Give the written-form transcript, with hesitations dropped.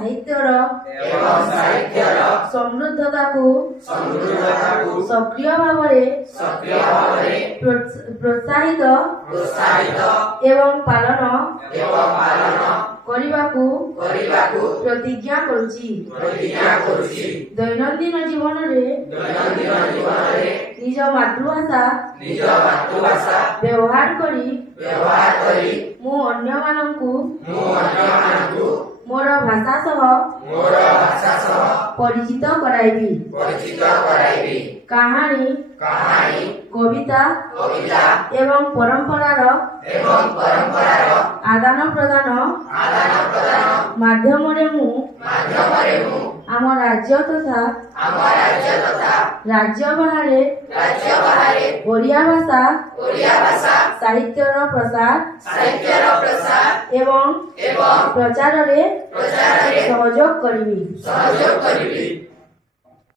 ସାହିତ୍ୟର ସମୃଦ୍ଧତାକୁ ସକ୍ରିୟ ଭାବରେ ପ୍ରୋତ୍ସାହିତ ଏବଂ ପାଳନ କରିବାକୁ ପ୍ରତିଜ୍ଞା କରୁଛି। ଦୈନନ୍ଦିନ ଜୀବନରେ ନିଜ ମାତୃଭାଷା ବ୍ୟବହାର କରି ମୁଁ ଅନ୍ୟମାନଙ୍କୁ ମୋର ଭାଷା ସହ ପରିଚିତ କରାଇବି। କାହାଣୀ କବିତା ଏବଂ ପରମ୍ପରାର ଆଦାନ ପ୍ରଦାନ ମାଧ୍ୟମରେ ମୁଁ ଆମ ରାଜ୍ୟ ତଥା ରାଜ୍ୟ ବାହାରେ ଓଡ଼ିଆ ଭାଷା ସାହିତ୍ୟର ପ୍ରସାର ଏବଂ ପ୍ରଚାରରେ ସହଯୋଗ କରିବି।